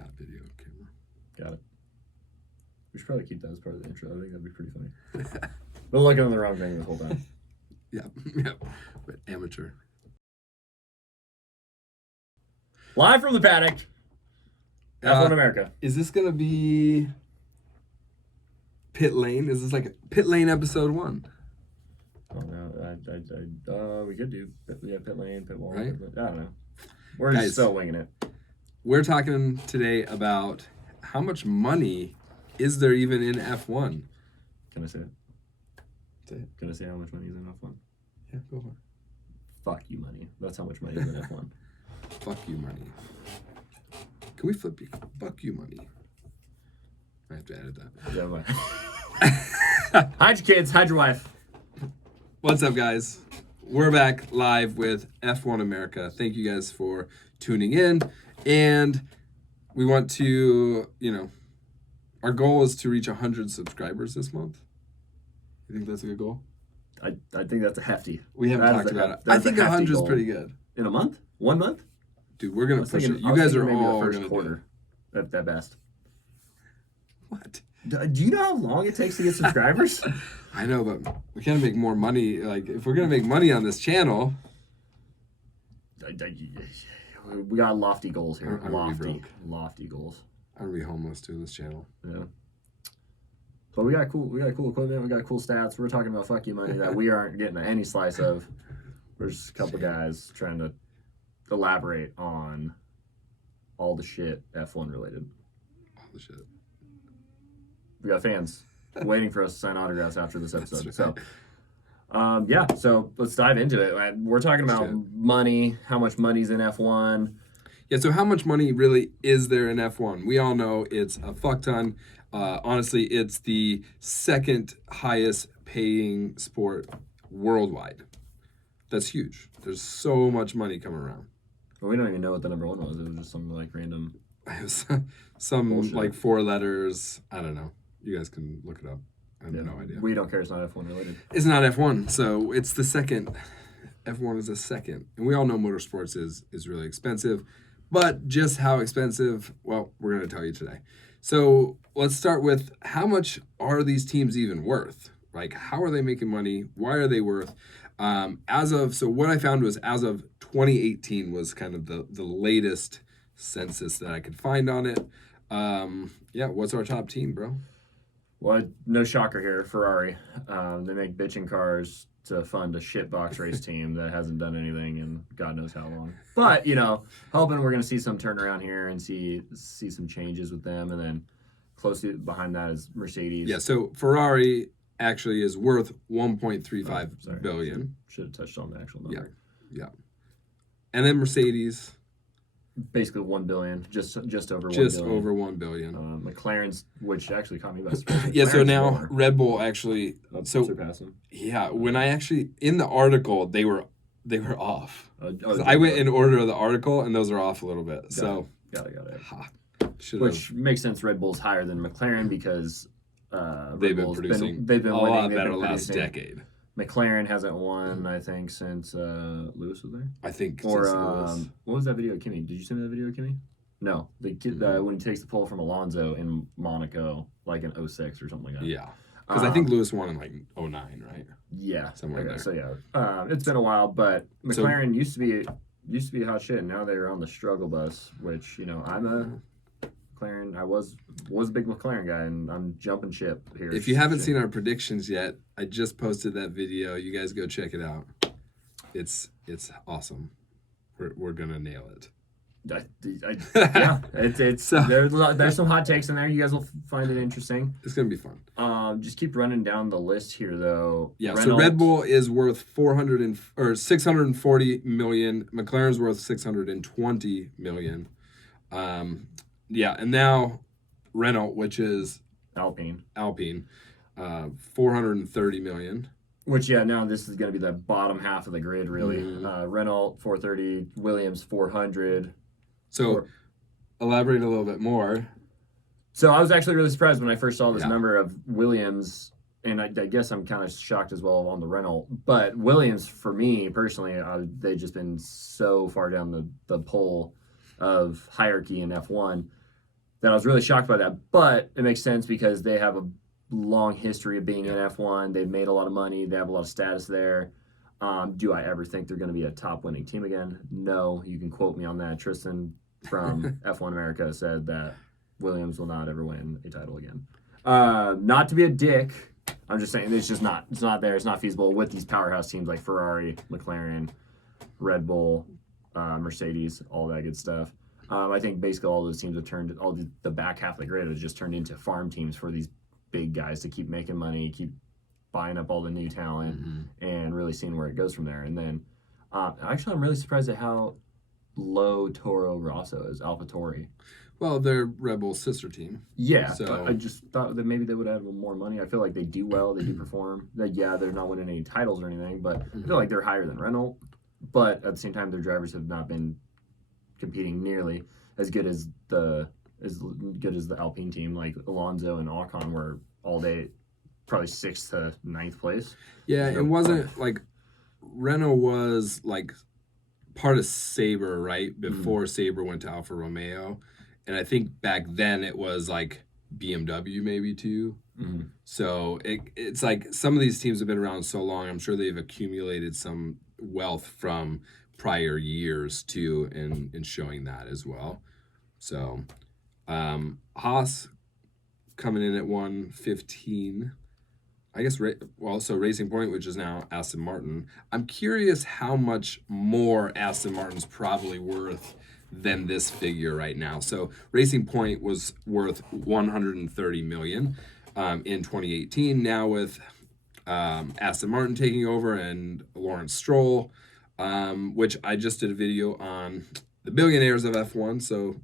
that video camera. Got it. We should probably keep that as part of the intro. I think that'd be pretty funny. We're looking on the wrong thing the whole time. Yeah. But amateur. Live from the paddock. F1 America. Is this going to be Pit Lane? Is this like a Pit Lane episode 1? Oh, no. We could do Pit Lane, Pit Wall. Right? I don't know. We're Guys, just still winging it. We're talking today about how much money is there even in F1? Can I say it? Say it. Can I say how much money is in F1? Yeah, go for it. Fuck you money. That's how much money is in F1. Fuck you money. Can we flip you? Fuck you money. I have to edit that. Yeah, hide your kids, hide your wife. What's up, guys? We're back live with F1 America. Thank you guys for tuning in. And we want to, our goal is to reach 100 subscribers this month. You think that's a good goal? I think that's a hefty. We haven't talked about it. I think 100 is pretty good. In a month? 1 month? Dude, we're going to push it. You guys are all going to quarter at best. What? Do you know how long it takes to get subscribers? I know, but we gotta make more money. Like, if we're gonna make money on this channel, we got lofty goals here. I'm Lofty goals. I'm gonna be homeless doing this channel. Yeah. But we got cool equipment. We got cool stats. We're talking about fuck you money that we aren't getting any slice of. We're just a couple guys trying to elaborate on all the shit F1 related. All the shit. We got fans waiting for us to sign autographs after this episode. Right. So let's dive into it. We're talking about money, how much money's in F1. Yeah, so how much money really is there in F1? We all know it's a fuck ton. Honestly, it's the second highest paying sport worldwide. That's huge. There's so much money coming around. Well, we don't even know what the number 1 was. It was just some like random... It was some bullshit. Like 4 letters. I don't know. You guys can look it up. I have no idea. We don't care. It's not F1 related. It's not F1, so it's the second. F1 is the second. And we all know motorsports is really expensive. But just how expensive, well, we're going to tell you today. So let's start with how much are these teams even worth? Like, how are they making money? Why are they worth? So what I found was as of 2018 was kind of the latest census that I could find on it. What's our top team, bro? Well, no shocker here, Ferrari. They make bitching cars to fund a shitbox race team that hasn't done anything in God knows how long. But, hoping we're going to see some turnaround here and see some changes with them. And then closely behind that is Mercedes. Yeah, so Ferrari actually is worth $1.35 billion. Should have touched on the actual number. Yeah. And then Mercedes... Basically $1 billion, just over $1 billion. Just over $1 billion. McLaren's, which actually caught me by surprise. Yeah, so now Red Bull actually surpassed them. Yeah, when I actually in the article they were off. So I went in order of the article and those are off a little bit. Got it. Which makes sense. Red Bull's higher than McLaren because they've been producing a lot better last decade. McLaren hasn't won, I think, since Lewis was there. I think. Or what was that video of Kimi? Did you see that video of Kimi? No, the kid when he takes the pole from Alonso in Monaco, like in 06 or something like that. Yeah, because I think Lewis won in like 09, right? Yeah, somewhere there. So it's been a while, but McLaren used to be hot shit, and now they're on the struggle bus. Which I'm a McLaren. I was a big McLaren guy, and I'm jumping ship here. If you haven't seen our predictions yet, I just posted that video. You guys go check it out. It's awesome. We're gonna nail it. It's there's some hot takes in there. You guys will find it interesting. It's gonna be fun. Just keep running down the list here, though. Yeah. Renault, so Red Bull is worth 640 million. McLaren's worth 620 million. And now Renault, which is Alpine, 430 million. Which, now this is going to be the bottom half of the grid, really. Mm-hmm. Renault, 430, Williams, 400. So, elaborate a little bit more. So, I was actually really surprised when I first saw this number of Williams, and I guess I'm kind of shocked as well on the Renault. But Williams, for me, personally, they've just been so far down the pole of hierarchy in F1. that I was really shocked by that. But it makes sense because they have a long history of being in F1. They've made a lot of money. They have a lot of status there. Do I ever think they're going to be a top winning team again? No. You can quote me on that. Tristan from F1 America said that Williams will not ever win a title again. Not to be a dick, I'm just saying it's just not. It's not there. It's not feasible with these powerhouse teams like Ferrari, McLaren, Red Bull, Mercedes, all that good stuff. I think basically all those teams have turned, all the back half of the grid has just turned into farm teams for these big guys to keep making money, keep buying up all the new talent, and really seeing where it goes from there. And then, actually, I'm really surprised at how low Toro Rosso is, AlphaTauri. Well, they're Red Bull's sister team. Yeah, So- but I just thought that maybe they would have more money. I feel like they do well, they do perform. That they're not winning any titles or anything, but I feel like they're higher than Renault. But at the same time, their drivers have not been competing nearly as good as the Alpine team. Like Alonso and Ocon were all day, probably 6th to 9th place. Yeah, So- it wasn't like Renault was like part of Sabre, right? Before Sabre went to Alfa Romeo. And I think back then it was like BMW maybe too. Mm-hmm. So it's like some of these teams have been around so long. I'm sure they've accumulated some wealth from prior years too, in showing that as well. So Haas coming in at 115. I guess so Racing Point, which is now Aston Martin. I'm curious how much more Aston Martin's probably worth than this figure right now. So Racing Point was worth 130 million in 2018. Now with Aston Martin taking over and Lawrence Stroll, which I just did a video on the billionaires of F1. So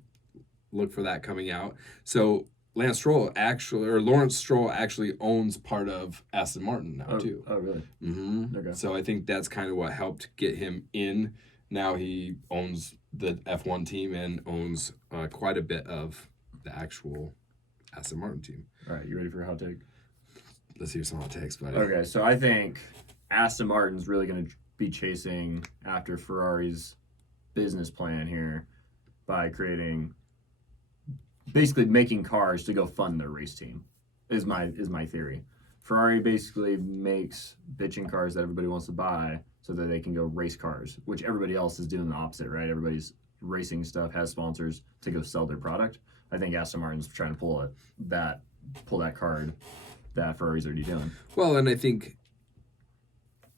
look for that coming out. So Lawrence Stroll actually owns part of Aston Martin now too. Oh, really? Mm-hmm. Okay. So I think that's kind of what helped get him in. Now he owns the F1 team and owns quite a bit of the actual Aston Martin team. All right, you ready for a hot take? Let's hear some hot takes, buddy. Okay, so I think Aston Martin's really going to be chasing after Ferrari's business plan here by basically making cars to go fund their race team is my theory. Ferrari basically makes bitching cars that everybody wants to buy so that they can go race cars, which everybody else is doing the opposite, right? Everybody's racing stuff, has sponsors to go sell their product. I think Aston Martin's trying to pull that card that Ferrari's already doing. Well, and I think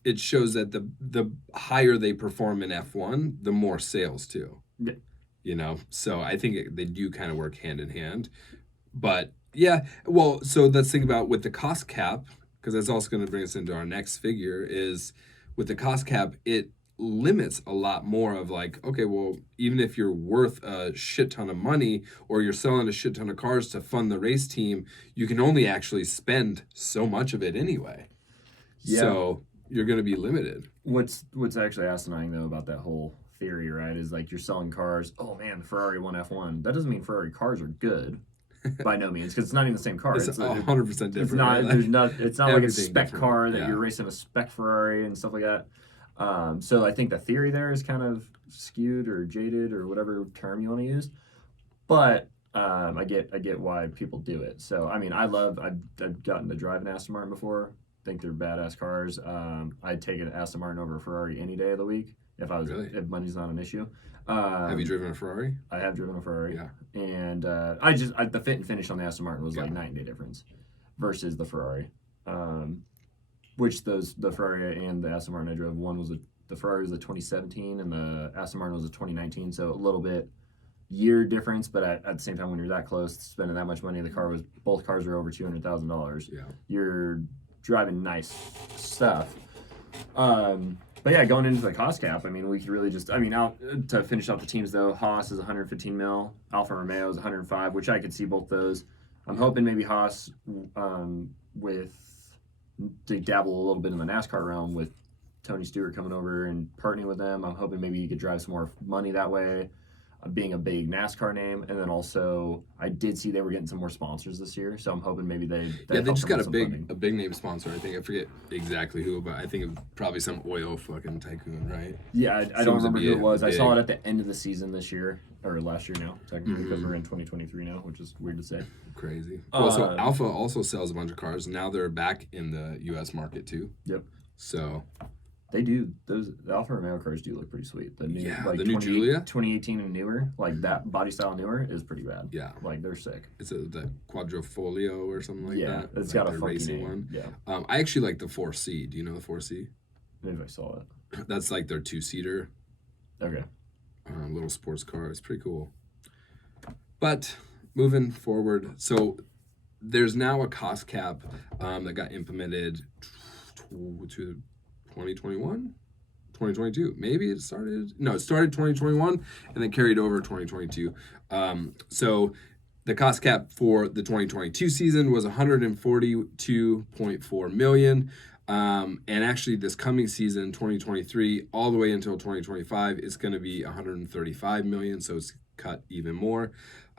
it shows that the higher they perform in F1, the more sales too. Yeah. You know, so I think they do kind of work hand in hand. But yeah, well, so let's think about with the cost cap, because that's also going to bring us into our next figure, is with the cost cap, it limits a lot more of like, okay, well, even if you're worth a shit ton of money or you're selling a shit ton of cars to fund the race team, you can only actually spend so much of it anyway. Yeah. So you're going to be limited. What's actually asinine though about that whole theory, right, is like you're selling cars. Oh man, Ferrari won F1. That doesn't mean Ferrari cars are good, by no means, because it's not even the same car. It's 100% different. It's not. right? There's not. It's not like a Everything spec different. car that Yeah. you're racing a spec Ferrari and stuff like that. So I think the theory there is kind of skewed or jaded or whatever term you want to use. But I get why people do it. So I mean, I've gotten to drive an Aston Martin before. Think they're badass cars. I'd take an Aston Martin over a Ferrari any day of the week if if money's not an issue. Have you driven a Ferrari? I have driven a Ferrari. Yeah. And the fit and finish on the Aston Martin was like night and day difference versus the Ferrari. Which the Ferrari and the Aston Martin I drove, the Ferrari was the 2017 and the Aston Martin was the 2019, so a little bit year difference, but at the same time when you're that close to spending that much money, both cars are over $200,000. Yeah. You're driving nice stuff. But yeah, going into the cost cap, I mean, we could really out to finish off the teams though. Haas is 115 mil, Alfa Romeo is 105, which I could see both those. I'm hoping maybe Haas to dabble a little bit in the NASCAR realm with Tony Stewart coming over and partnering with them. I'm hoping maybe you could drive some more money that way. being a big NASCAR name, and then also I did see they were getting some more sponsors this year, so I'm hoping maybe they Yeah, they just got funding. a big name sponsor. I think I forget exactly who, but I think it was probably some oil fucking tycoon, right? Yeah, I Seems don't to remember be who it was. I saw big. it at the end of the season this year or last year now, technically, because we're in 2023 now, which is weird to say. Crazy. Well, so Uh, Alpha also sells a bunch of cars. Now they're back in the U.S. market too. Yep. So They do. The Alfa Romeo cars do look pretty sweet. The new, Yeah, like the new Giulia? 2018 and newer, like that body style newer is pretty rad. yeah, Like they're sick. it's the Quadrifoglio or something like Yeah, that. it's like got a the funky racing name. one. Yeah, I actually like the 4C. Do you know the 4C? maybe I saw it. That's like their 2-seater Okay. little sports car. It's pretty cool. But moving forward, so there's now a cost cap that got implemented to 2021, 2022. Maybe it started. No, it started 2021 and then carried over 2022. So the cost cap for the 2022 season was 142.4 million. And actually, this coming season, 2023, all the way until 2025, it's going to be 135 million. So it's cut even more.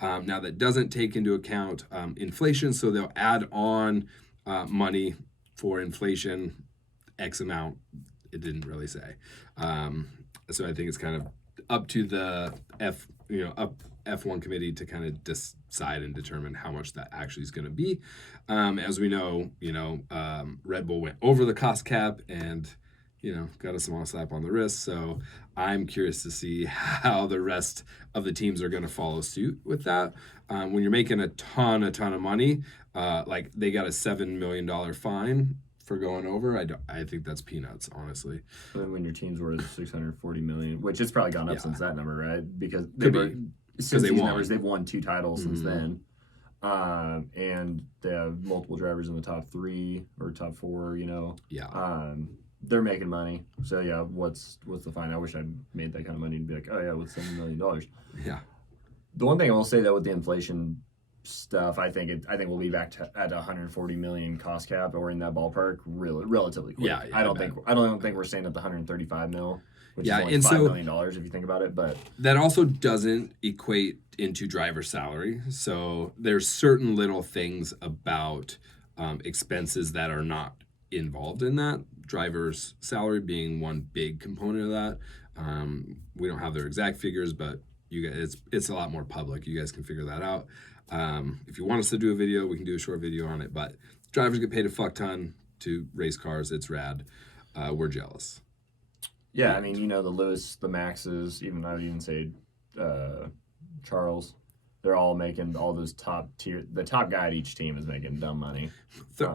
Now that doesn't take into account inflation, so they'll add on money for inflation, X amount. It didn't really say. So I think it's kind of up to the F1 committee to kind of decide and determine how much that actually is going to be. As we know, Red Bull went over the cost cap and got a small slap on the wrist. So I'm curious to see how the rest of the teams are going to follow suit with that. When you're making a ton of money, like they got a $7 million fine for going over. I think that's peanuts, honestly. But then when your team's worth 640 million, which it's probably gone up Yeah. since that number, right? Because Could were, be. since they these won. numbers, they've won 2 titles since Mhm. then. And they have multiple drivers in the top 3 or top 4, Yeah. They're making money. So yeah, what's the fine? I wish I'd made that kind of money to be like, oh yeah, with $7 million. Yeah. The one thing I will say though with the inflation stuff, I think we'll be back at 140 million cost cap or in that ballpark relatively quick. Yeah, I don't think we're staying at the 135 mil, which Yeah, is only and $5 so- million if you think about it. But That also doesn't equate into driver salary. So there's certain little things about expenses that are not involved in that. Driver's salary being one big component of that. We don't have their exact figures, but you guys, it's a lot more public. You guys can figure that out. If you want us to do a video, we can do a short video on it. But drivers get paid a fuck ton to race cars. It's rad. We're jealous. yeah, I mean, the Lewis, the Maxes, I would even say Charles. They're all making all those top tier. The top guy at each team is making dumb money.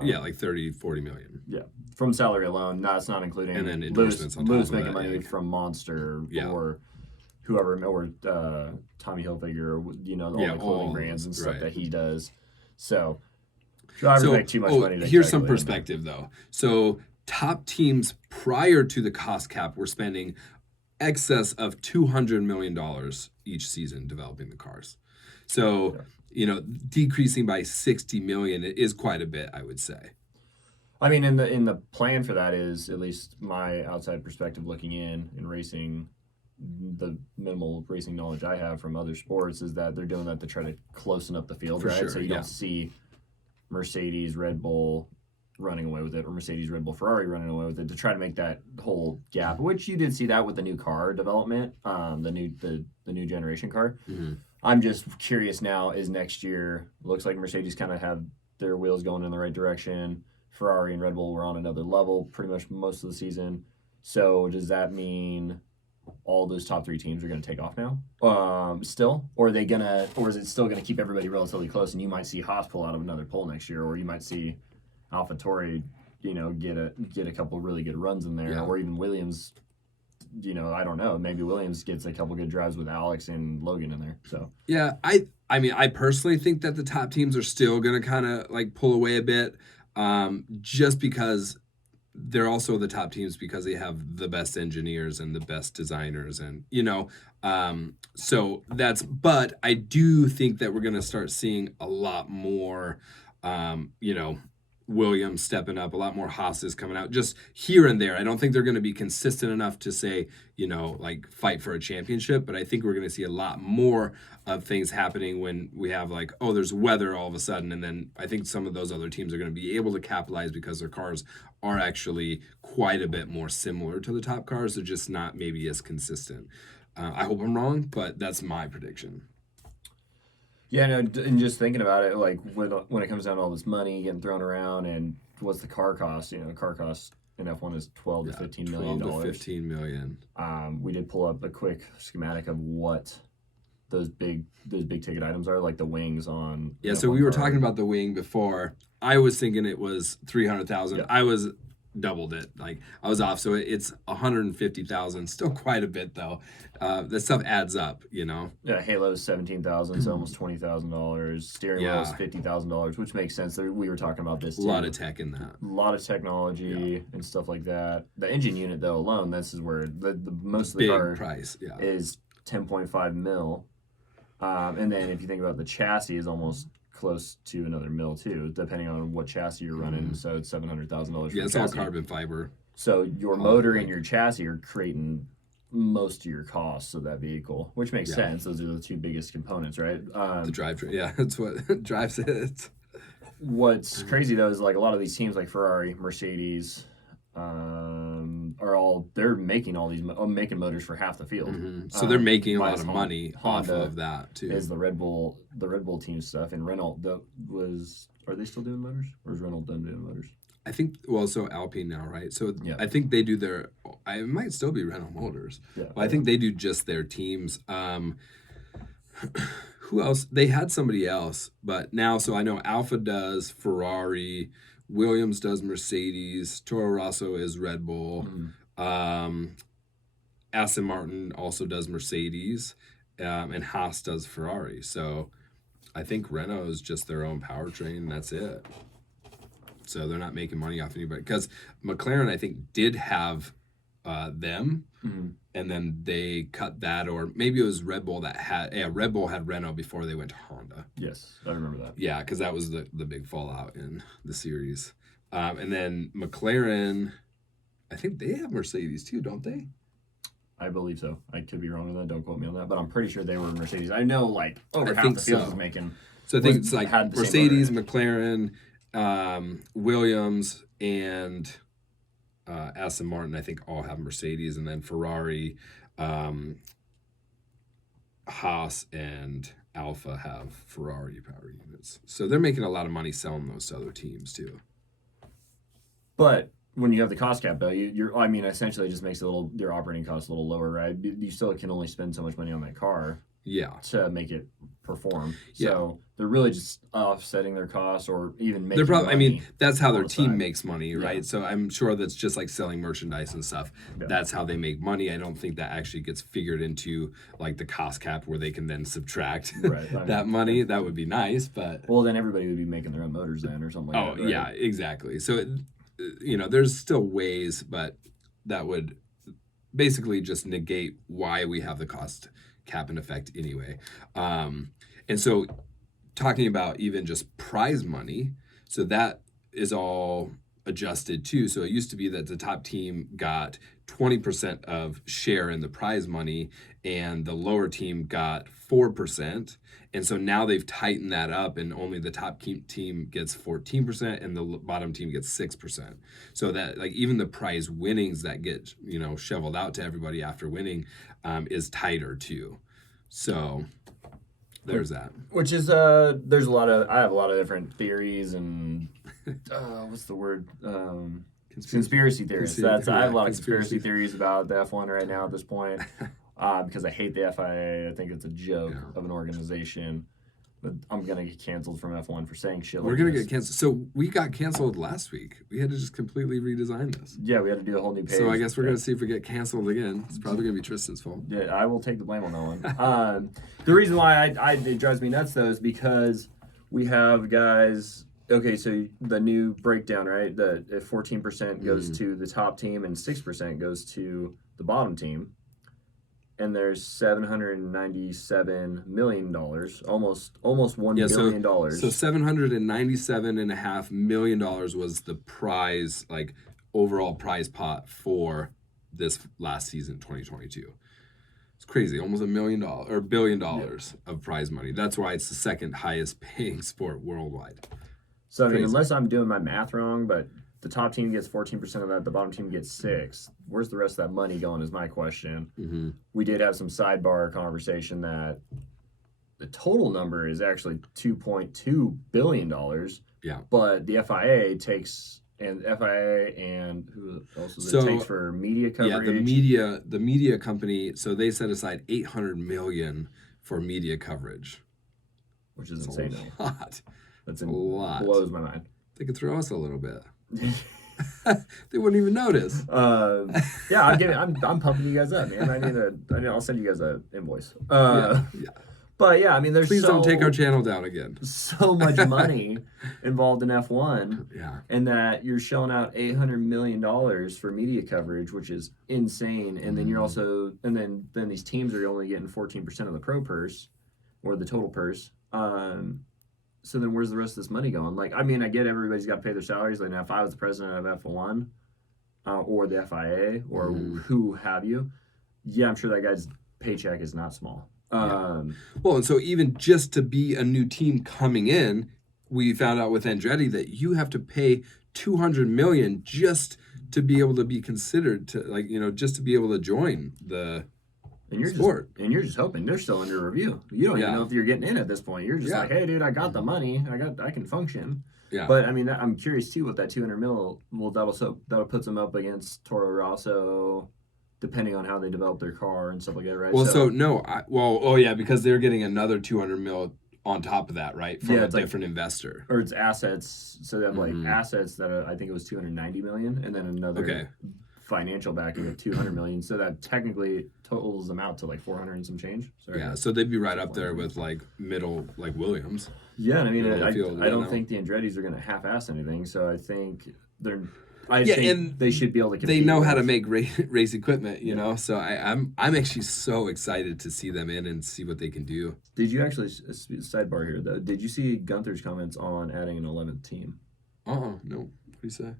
Yeah, like 30, 40 million. Yeah, from salary alone. That's not including And then endorsements on top Lewis of making that, money yeah. from Monster Yeah. or whoever, or Tommy Hilfiger, all the clothing all brands and those, stuff right. that he does. So drivers make too much money. To here's some calculate it. perspective though. So top teams prior to the cost cap were spending excess of $200 million each season developing the cars. So, decreasing by 60 million is quite a bit, I would say. I mean, in the plan for that is, at least my outside perspective looking in racing, the minimal racing knowledge I have from other sports is that they're doing that to try to closen up the field, For right? sure, So you yeah. don't see Mercedes, Red Bull running away with it, or Mercedes, Red Bull, Ferrari running away with it, to try to make that whole gap. Which you did see that with the new car development, the new generation car. Mhm. I'm just curious now, is next year, looks like Mercedes kind of have their wheels going in the right direction. Ferrari and Red Bull were on another level pretty much most of the season. So does that mean all those top 3 teams are going to take off now still? Or is it still going to keep everybody relatively close, and you might see Haas pull out of another pole next year, or you might see AlphaTauri, get a couple really good runs in there, Yeah. or even Williams, I don't know. Maybe Williams gets a couple good drives with Alex and Logan in there. So Yeah, I mean, I personally think that the top teams are still going to kind of like pull away a bit, just because they're also the top teams because they have the best engineers and the best designers, and but I do think that we're going to start seeing a lot more Williams stepping up, a lot more Haas's coming out, just here and there. I don't think they're going to be consistent enough to say, like fight for a championship, but I think we're going to see a lot more of things happening when we have there's weather all of a sudden, and then I think some of those other teams are going to be able to capitalize because their cars are actually quite a bit more similar to the top cars. They're just not maybe as consistent. I hope I'm wrong, but that's my prediction. Yeah, no, and just thinking about it, like when it comes down to all this money getting thrown around and what's the car cost? The car cost in F1 is $12 to $15 million. $12 to $15 million. We did pull up a quick schematic of what those big ticket items are, like the wings on. Yeah, so we were talking about the wing before. I was thinking it was 300,000. Yeah. I was doubled it. I was off, so it's 150,000. Still quite a bit though. That stuff adds up, Yeah, Halo's $17,000, so almost $20,000. Steering wheel's $50,000, which makes sense. We were talking about this too. A lot of tech in that. A lot of technology and stuff like that. The engine unit though alone, this is where the most of the big car price. Yeah, is 10.5 mil. And then if you think about the chassis, is almost close to another mil too, depending on what chassis you're running. So it's $700,000. Yeah, it's all carbon fiber. So your motor and your chassis are creating most of your costs of that vehicle, which makes sense. Those are the two biggest components, right? The drivetrain, yeah, that's what drives it. What's crazy though is like a lot of these teams, like Ferrari, Mercedes, they're making making motors for half the field. Mm-hmm. So they're making a lot of money Honda off of that too. Is the Red Bull team stuff, and Renault are they still doing motors, or is Renault done doing motors? I think so Alpine now, right? So Yeah. I think they do it might still be Renault Motors. Yeah. But I think they do just their teams. Who else? They had somebody else, but now, so I know Alfa does Ferrari, Williams does Mercedes, Toro Rosso is Red Bull, Aston Martin also does Mercedes, and Haas does Ferrari. So I think Renault is just their own powertrain, and that's it. So they're not making money off anybody. Because McLaren, I think, did have them, and then they cut that, or maybe it was Red Bull that Red Bull had Renault before they went to Honda. Yes, I remember that. Yeah, because that was the big fallout in the series. And then McLaren, I think they have Mercedes too, don't they? I believe so. I could be wrong on that. Don't quote me on that. But I'm pretty sure they were Mercedes. I know over half the field was making. So I think it's like Mercedes, McLaren, Williams, and Aston Martin, I think, all have Mercedes, and then Ferrari, Haas, and Alfa have Ferrari power units. So they're making a lot of money selling those to other teams too. But when you have the cost cap, though, essentially it just makes your operating costs a little lower, right? You still can only spend so much money on that car. Yeah. To make it perform. Yeah. So they're really just offsetting their costs, or even making money. I mean, that's how their team side. makes money, right? Yeah. So I'm sure that's just like selling merchandise and stuff. Yeah. That's how they make money. I don't think that actually gets figured into like the cost cap where they can then subtract that money. That would be nice, but well, then everybody would be making their own motors then, or something like that. Right? Yeah, exactly. So there's still ways, but that would basically just negate why we have the cost cap in effect anyway. And so talking about even just prize money, so that is all adjusted too. So it used to be that the top team got 20% of share in the prize money and the lower team got 4%. And so now they've tightened that up, and only the top team gets 14% and the bottom team gets 6%. So that even the prize winnings that get shoveled out to everybody after winning is tighter too. So there's that. Which is I have a lot of different theories and what's the word? Conspiracy theories. I have a lot of conspiracy theories about the F1 right now at this point. Because I hate the FIA. I think it's a joke of an organization. But I'm going to get canceled from F1 for saying shit like this. We're going to get canceled. So we got canceled last week. We had to just completely redesign this. Yeah, we had to do a whole new page. So I guess we're going to see if we get canceled again. It's probably going to be Tristan's fault. Yeah, I will take the blame on that one. The reason why it drives me nuts, though, is because we have guys... Okay, so the new breakdown, right? If 14% goes to the top team and 6% goes to the bottom team. and there's $797 million, almost $1 Yeah, billion dollars. so $797.5 million was the prize, like overall prize pot for this last season, 2022. It's crazy, almost $1 million or $1 billion of prize money. That's why it's the second highest paying sport worldwide. So I mean, Crazy. unless I'm doing my math wrong, but the top team gets 14% of that, the bottom team gets 6. Where's the rest of that money going? Is my question. Mm-hmm. We did have some sidebar conversation that the total number is actually $2.2 billion. Yeah. But the FIA takes, and FIA and who else is So, it takes for media coverage? Yeah, the media company. So they set aside $800 million for media coverage. Which is It's insane. a lot. That's a lot. Blows my mind. They could throw us a little bit. They wouldn't even notice. Yeah, I'm pumping you guys up, man. I'll send you guys an invoice. Yeah. But yeah, I mean, there's Please don't take our channel down again. so much money involved in F1, Yeah. and that you're shelling out $800 million for media coverage, which is insane. And then you're also, and then these teams are only getting 14% of the pro purse or the total purse. So then where's the rest of this money going? Like, I mean, I get everybody's got to pay their salaries. Like, now if I was the president of F1 or the FIA or who have you, yeah, I'm sure that guy's paycheck is not small. Well, and so even just to be a new team coming in, we found out with Andretti that you have to pay $200 million just to be able to be considered to, like, just to be able to join the sport. You're just hoping they're still under review. You don't even know if you're getting in at this point. You're just like, hey, dude, I got the money. I can function. Yeah. But I mean, I'm curious too what that 200 mil. Well, that'll put them up against Toro Rosso, depending on how they develop their car and stuff like that, right? Well, yeah, because they're getting another 200 mil on top of that, right? From a different investor. Or it's assets. So they have like assets that I think it was 290 million, and then another financial backing of 200 million. So that technically totals them out to like 400 and some change. Sorry. Yeah, so they'd be right up there with like middle, like Williams. Yeah, and I mean, I don't think the Andretti's are going to half-ass anything. So I think and they should be able to compete. They know how to make race equipment, So I'm actually so excited to see them in and see what they can do. Did you actually, sidebar here though, did you see Gunther's comments on adding an 11th team? No. What do you say?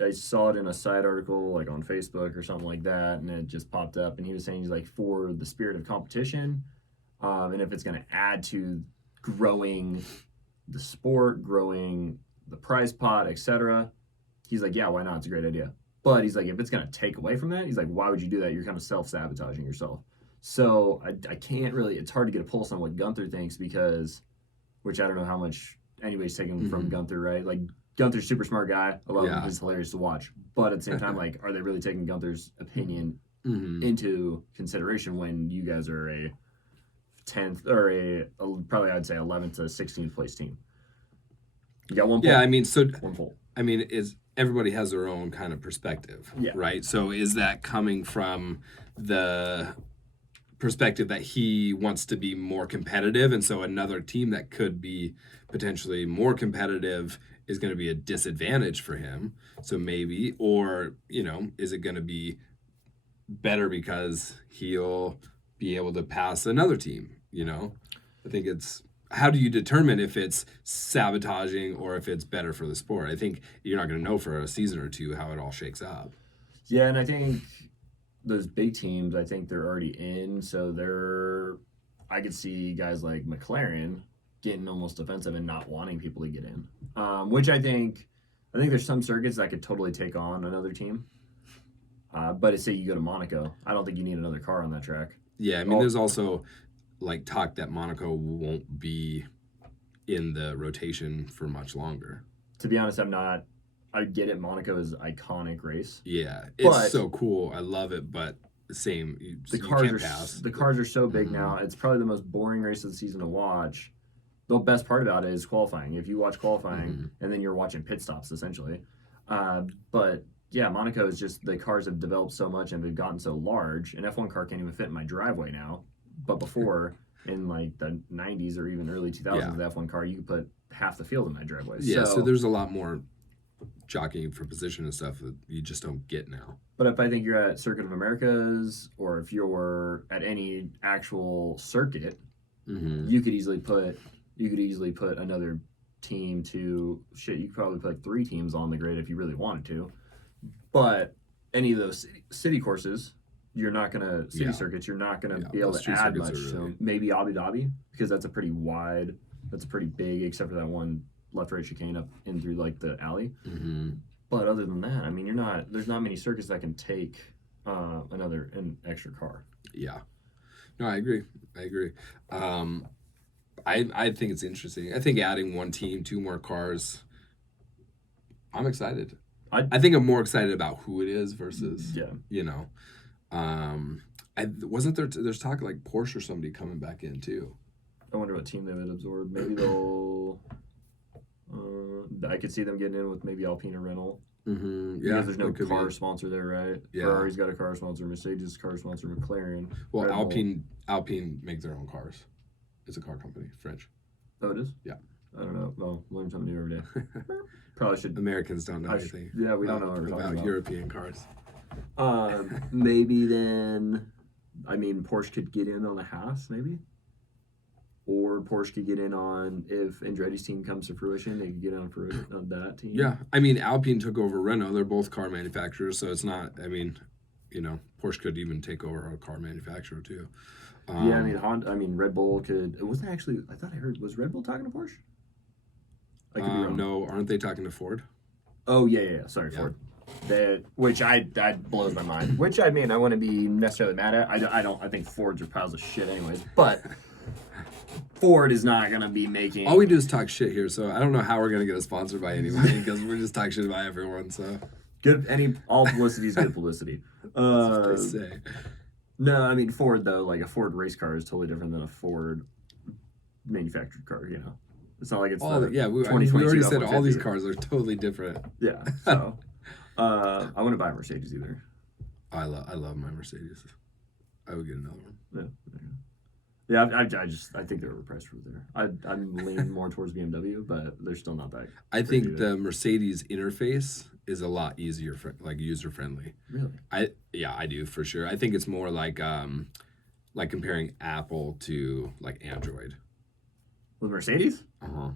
I saw it in a side article like on Facebook or something like that, and it just popped up, and he was saying he's like for the spirit of competition, and if it's going to add to growing the sport, growing the prize pot, etc. He's like, yeah, why not? It's a great idea. But he's like, if it's going to take away from that, he's like, why would you do that? You're kind of self-sabotaging yourself. So I can't really, it's hard to get a pulse on what Gunther thinks which I don't know how much anybody's taking from Gunther, right? Like, Gunther's super smart guy. I love him. He's hilarious to watch. But at the same time, like, are they really taking Gunther's opinion into consideration when you guys are a 10th or probably I'd say 11th to 16th place team? You got 1 point. Yeah, I mean, is everybody has their own kind of perspective, right? So is that coming from the perspective that he wants to be more competitive, and so another team that could be potentially more competitive is going to be a disadvantage for him? So maybe, or is it going to be better because he'll be able to pass another team? I think it's, how do you determine if it's sabotaging or if it's better for the sport? I think you're not going to know for a season or two how it all shakes up. Yeah, and I think those big teams, I think they're already in, so I could see guys like McLaren getting almost defensive and not wanting people to get in, which I think there's some circuits that could totally take on another team. But say you go to Monaco, I don't think you need another car on that track. Yeah, I mean, there's also like talk that Monaco won't be in the rotation for much longer. To be honest, I get it. Monaco is an iconic race. Yeah, it's so cool. I love it, but the cars are so big now. It's probably the most boring race of the season to watch. The best part about it is qualifying. If you watch qualifying and then you're watching pit stops essentially. But yeah, Monaco is just, the cars have developed so much and they've gotten so large. An F1 car can't even fit in my driveway now. But before, in like the 90s or even early 2000s, the F1 car, you could put half the field in my driveway. Yeah, so there's a lot more jockeying for position and stuff that you just don't get now. But if I think you're at Circuit of Americas, or if you're at any actual circuit, Mm-hmm. you could easily put another team to shit. You could probably put 3 teams on the grid if you really wanted to. But any of those city courses, you're not gonna Yeah. circuits. You're not gonna Yeah, be able those to street add circuits much. are So really- maybe Abu Dhabi, because that's a pretty wide, that's a pretty big, except for that one left-right chicane up in through like the alley. Mm-hmm. But other than that, I mean, there's not many circuits that can take an extra car. Yeah. No, I agree. I think it's interesting. I think adding 1 team, 2 more cars. I'm excited. I think I'm more excited about who it is versus Yeah. you know. I wasn't there. There's talk like Porsche or somebody coming back in too. I wonder what team they would absorb. Maybe they'll. I could see them getting in with maybe Alpine or Renault. Mm-hmm. Yeah, Because there's no it could car be. sponsor there, right? Yeah. Ferrari's got a car sponsor. Mercedes car sponsor. McLaren. Well, Red Bull. Alpine make their own cars. It's a car company, French. Oh, it is. Yeah. I don't know. Well, learn something new every day. Probably should. Americans don't know anything. Yeah, we don't know what we're about talking about. European cars. Maybe then, I mean, Porsche could get in on a Haas, maybe. Or Porsche could get in on, if Andretti's team comes to fruition, they could get on that team. Yeah, I mean, Alpine took over Renault. They're both car manufacturers, so it's not. I mean, Porsche could even take over a car manufacturer too. Yeah, I mean, Honda. I mean, Red Bull could. It wasn't actually. I thought I heard. Was Red Bull talking to Porsche? I could be wrong. No, aren't they talking to Ford? Oh yeah. Sorry, Yeah. Ford. That blows my mind. Which I mean, I wouldn't be necessarily mad at. I don't. I think Fords are piles of shit, anyways. But Ford is not gonna be making. All we do is talk shit here, so I don't know how we're gonna get a sponsor by anybody because we're just talking shit about everyone. So Good. All publicity is good publicity. that's what they say. No, I mean Ford though. Like a Ford race car is totally different than a Ford manufactured car. You know, it's not like it's We 2022 already said all these F-150. cars are totally different. Yeah. So, I wouldn't buy a Mercedes either. I love my Mercedes. I would get another one. Yeah. I think they're overpriced for there. I'm leaning more towards BMW, but they're still not that. I great think either. the Mercedes interface is a lot easier for like user friendly. Really. I do for sure. I think it's more like comparing Apple to like Android. With Mercedes? Uh-huh.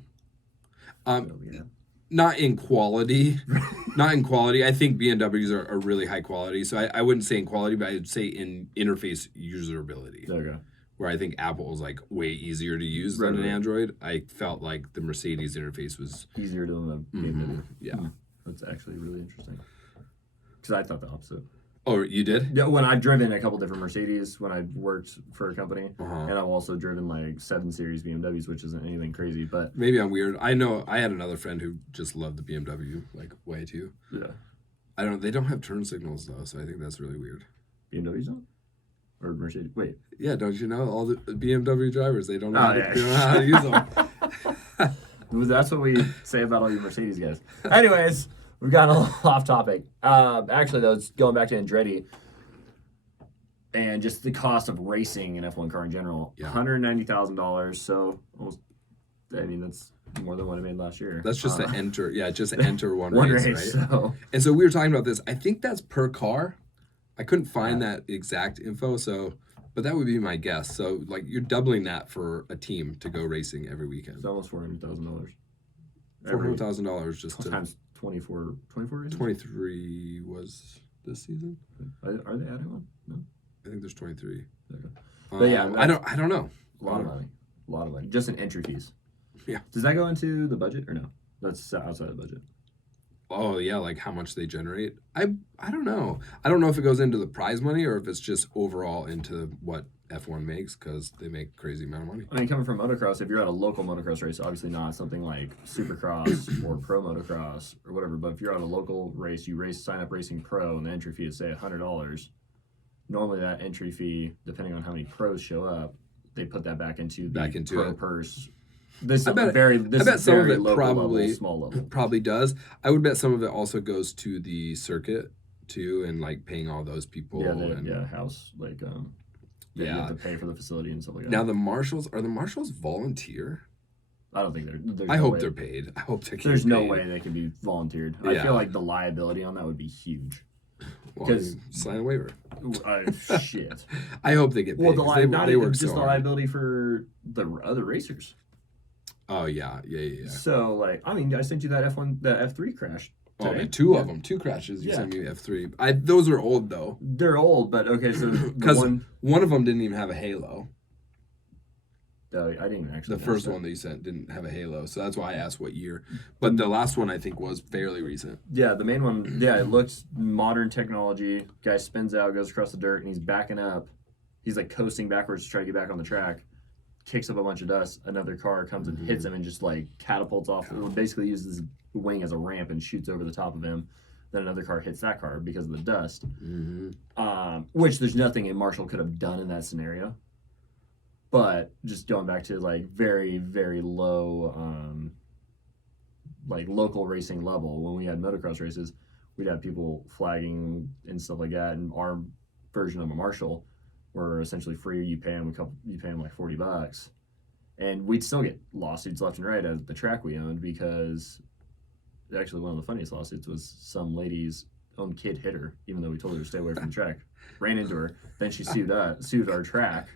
Oh, yeah. Not in quality. Not in quality. I think BMWs are really high quality. So I wouldn't say in quality, but I'd say in interface usability. There you go. Where I think Apple is like way easier to use Right, than an right. Android. I felt like the Mercedes interface was Easier to than a BMW. yeah. That's actually really interesting. Because I thought the opposite. Oh, you did? Yeah, when I've driven a couple different Mercedes when I worked for a company, Uh-huh. and I've also driven like 7 Series BMWs, which isn't anything crazy, but Maybe I'm weird. I know I had another friend who just loved the BMW like way too. yeah, They don't have turn signals though, so I think that's really weird. BMWs don't, or Mercedes. Wait, Yeah, don't you know all the BMW drivers? They don't know, Oh, how, yeah. they don't know how to use them. that's what we say about all you Mercedes guys. Anyways, we've gotten a little off topic. Actually, though, it's going back to Andretti and just the cost of racing an F1 car in general. Yeah. $190,000. So almost, I mean, that's more than what I made last year. That's just to enter. Yeah, just to enter one one race, race. right? So And so we were talking about this. I think that's per car. I couldn't find that exact info, but that would be my guess. So like you're doubling that for a team to go racing every weekend. it's almost $400,000. $400,000 just to Times 24 races? 23 was this season. Are they adding one? No. I think there's 23. Okay. But yeah, I don't know. A lot of money. A lot of money. Just in entry fees. Yeah. Does that go into the budget or no? That's outside the budget. Oh yeah, like how much they generate. I don't know. I don't know if it goes into the prize money or if it's just overall into what F1 makes because they make crazy amount of money. I mean, coming from motocross, if you're at a local motocross race, obviously not something like Supercross or Pro Motocross or whatever. But if you're at a local race, you sign up Racing Pro, and the entry fee is say $100. Normally, that entry fee, depending on how many pros show up, they put that back into the pro it. purse. This I is bet very some of it local probably level, small level. probably does. I would bet some of it also goes to the circuit too, and like paying all those people. Yeah, house like you Yeah. have to pay for the facility and stuff like that. Now the marshals are the marshals volunteer? I don't think there's I no hope way. they're paid. I hope they're There's getting no paid. way they can be volunteered. I Yeah. feel like the liability on that would be huge. Well, 'Cause- sign a waiver. Shit. I hope they get paid. Well, the 'cause they, not they even work just so the hard. liability for the other racers. Oh yeah. So like, I mean, I sent you that F3 crash. Oh, Today. man, two Yeah. of them, 2 crashes. You Yeah. sent me F3. Those are old though, They're old, but okay. So the because one one of them didn't even have a halo. I didn't even actually. The notice first that. one that you sent didn't have a halo, so that's why I asked what year. But the last one I think was fairly recent. Yeah, the main one. Yeah, it looks modern technology. Guy spins out, goes across the dirt, and he's backing up. He's like coasting backwards to try to get back on the track. Kicks up a bunch of dust. Another car comes and hits him and just like catapults off. Basically uses his wing as a ramp and shoots over the top of him. Then another car hits that car because of the dust. Which there's nothing a Marshall could have done in that scenario. But just going back to like very, very low, like local racing level, when we had motocross races, we'd have people flagging and stuff like that. And our version of a Marshall were essentially free. You pay them like $40, and we'd still get lawsuits left and right at the track we owned, because actually one of the funniest lawsuits was some lady's own kid hit her, even though we told her to stay away from the track. Ran into her, then she sued our track,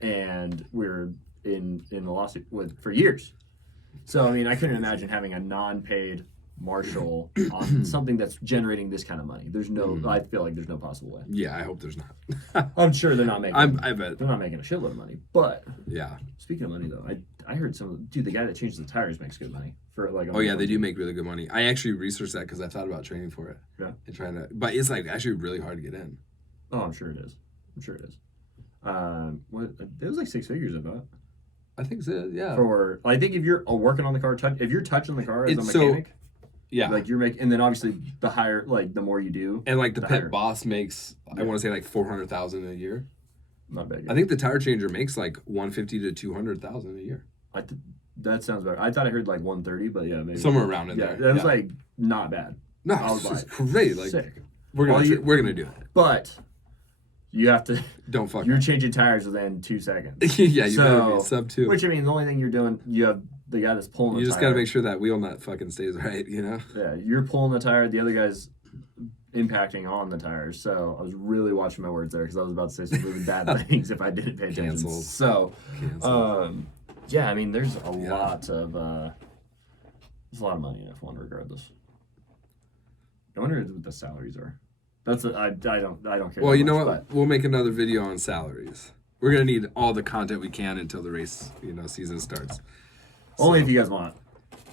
and we were in the lawsuit for years. So I mean, I couldn't imagine having a non-paid Marshall on something that's generating this kind of money. There's no, I feel like there's no possible way. Yeah, I hope there's not. I'm sure they're not making. I bet. They're not making a shitload of money. But Yeah. speaking of money, though, I heard the guy that changes the tires makes good money for like. Oh yeah, they do make really good money. I actually researched that because I thought about training for it. Yeah. And trying to, but it's like actually really hard to get in. Oh, I'm sure it is. What it was like 6 figures about. I think so. Yeah. For I think if you're working on the car, if you're touching the car as a It's so- mechanic, Yeah. like you're making, and then obviously the higher, like the more you do, And like the the pit higher. boss makes, I Yeah. want to say like 400,000 a year. not bad. I think the tire changer makes like 150 to 200,000 a year, That sounds better. I thought I heard like 130, but yeah, maybe somewhere around in yeah, there. that was like not bad. no, I was it's just like, great. Like Sick. we're Well, gonna do it. But you have to. Don't fuck. You're up. changing tires within 2 seconds. Yeah, you better be So, sub 2. Which I mean, the only thing you're doing, you have the guy that's pulling. You the just tire. gotta make sure that wheel nut fucking stays right. You know. Yeah, you're pulling the tire. The other guy's impacting on the tires. So I was really watching my words there, because I was about to say some really bad things if I didn't pay attention. Canceled. So, Cancel. yeah, I mean, there's a Yeah. lot of money in F1 regardless. I wonder what the salaries are. That's I don't care. Well, that you know much, what? We'll make another video on salaries. We're gonna need all the content we can until the race, season starts. Only if you guys want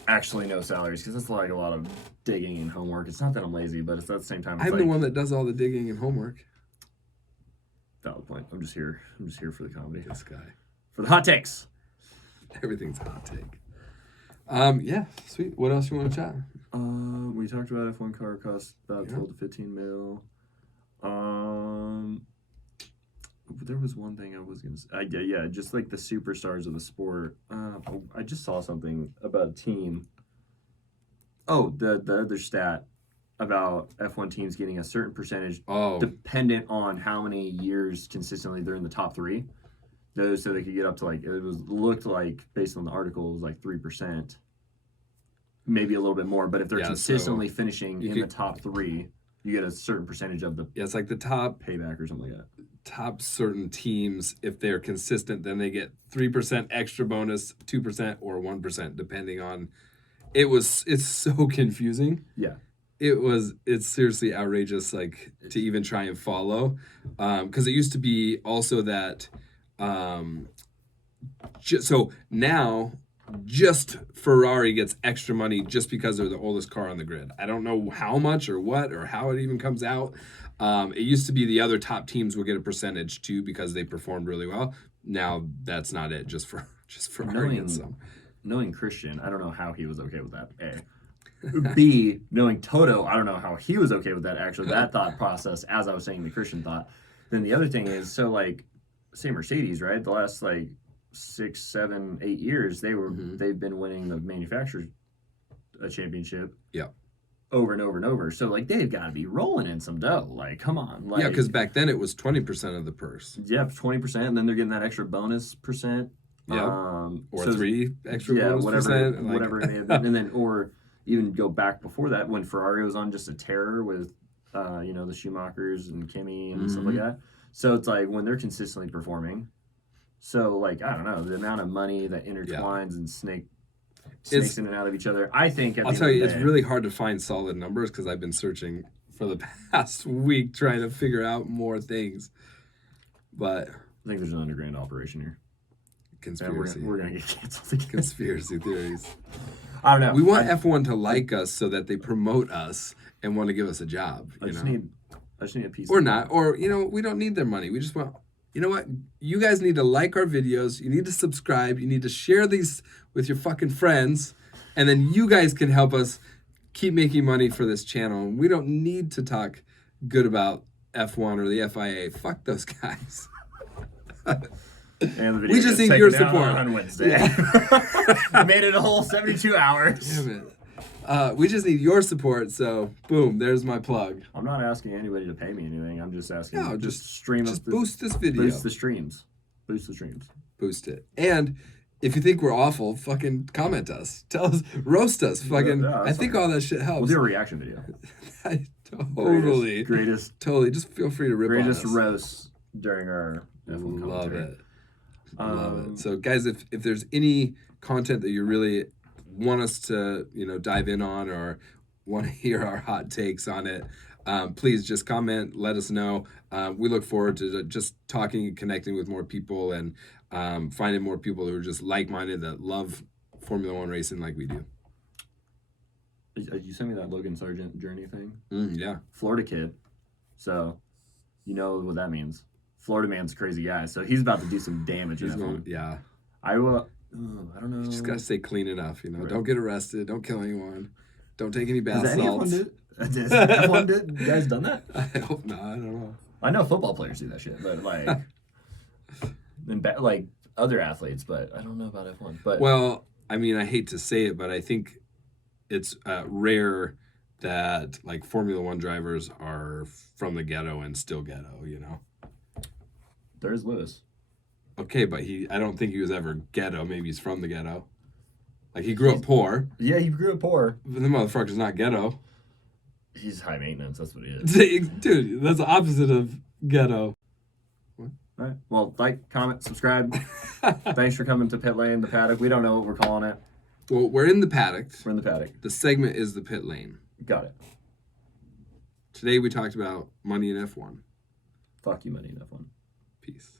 actually know salaries, because it's like a lot of digging and homework. It's not that I'm lazy, but it's at the same time. It's I'm like, the one that does all the digging and homework. valid point. I'm just here for the comedy, This guy. for the hot takes. Everything's a hot take. Yeah, sweet. What else you want to chat? We talked about F1 car costs about Yeah. 12 to 15 mil. There was one thing I was gonna say. Yeah, just like the superstars of the sport. I just saw something about a team. Oh, the other stat about F1 teams getting a certain percentage Oh, dependent on how many years consistently they're in the top 3. Those, so they could get up to like, looked like based on the article, it was like 3%, maybe a little bit more. But if they're Yeah, so consistently finishing you in the could- top 3, you get a certain percentage of the yeah, it's like the top payback or something like that. certain teams. If they're consistent, then they get 3% extra bonus, 2% or 1%, depending on. It's so confusing. Yeah. It's seriously outrageous, like to even try and follow, because it used to be also that, so now just Ferrari gets extra money just because they're the oldest car on the grid. I don't know how much or what or how it even comes out. It used to be the other top teams would get a percentage too because they performed really well. Now that's not it. Just Ferrari and some. Knowing Christian, I don't know how he was okay with that. A. B, knowing Toto, I don't know how he was okay with that, actually, that thought process, as I was saying the Christian thought. Then the other thing is, so like, say Mercedes, right? The last like 6, 7, 8 years, they've been winning the manufacturers championship. Yeah. Over and over and over. So like they've got to be rolling in some dough. Like, come on. Like, Yeah, because back then it was 20% of the purse. yeah, 20%, and then they're getting that extra bonus percent. Yeah. Or so- 3 extra yeah, bonus whatever, percent. Like, whatever it may have been, and then or even go back before that when Ferrari was on just a tear with, the Schumachers and Kimi and stuff like Mhm. that. So it's like when they're consistently performing. So like I don't know the amount of money that intertwines and snakes It's- in and out of each other. I think at I'll the tell end you, of it's the day, really hard to find solid numbers because I've been searching for the past week trying to figure out more things. But I think there's an underground operation here. And conspiracy, we're gonna get canceled again. conspiracy theories. I don't know. We want F1 to like us so that they promote us and want to give us a job. I You just know, need a piece. or of not, or we don't need their money. We just want. You know what? You guys need to like our videos. You need to subscribe. You need to share these with your fucking friends, and then you guys can help us keep making money for this channel. We don't need to talk good about F1 or the FIA. Fuck those guys. And the video We just gets need your taken down support. on Wednesday. I made it a whole 72 hours. Damn it. We just need your support. So, boom, there's my plug. I'm not asking anybody to pay me anything. I'm just asking. No, just stream Just up the, boost this video. boost the streams. Boost the streams. Boost it. And if you think we're awful, fucking comment us. Tell us, roast us. Fucking, Yeah, I that's think fine. all that shit helps. We'll do a reaction video. Totally. Greatest Just feel free to rip on us. roast during our F1 Love commentary. it. Love Um, it. So, guys, if there's any content that you really want us to, dive in on or want to hear our hot takes on it, please just comment. Let us know. We look forward to just talking and connecting with more people and finding more people who are just like-minded that love Formula One racing like we do. You sent me that Logan Sargent journey thing. Yeah. Florida kid. So, you know what that means. Florida man's a crazy guy. So he's about to do some damage in He's that going, one. yeah. I will. I don't know. You just got to stay clean enough, Right. Don't get arrested. Don't kill anyone. Don't take any bath Has any salts. F1 did? You guys done that? I hope not. I don't know. I know football players do that shit, but like, like other athletes, but I don't know about F1. But Well, I mean, I hate to say it, but I think it's rare that like Formula One drivers are from the ghetto and still ghetto, there's Lewis. Okay, but I don't think he was ever ghetto. Maybe he's from the ghetto. Like he grew up poor, Yeah, he grew up poor. but the motherfucker's not ghetto. He's high maintenance. That's what he is. Dude, that's the opposite of ghetto. All right. Well, like, comment, subscribe. Thanks for coming to Pit Lane, the paddock. We don't know what we're calling it. Well, we're in the paddock. We're in the paddock. The segment is the pit lane. Got it. Today we talked about money in F1. Fuck you, money in F1. Peace.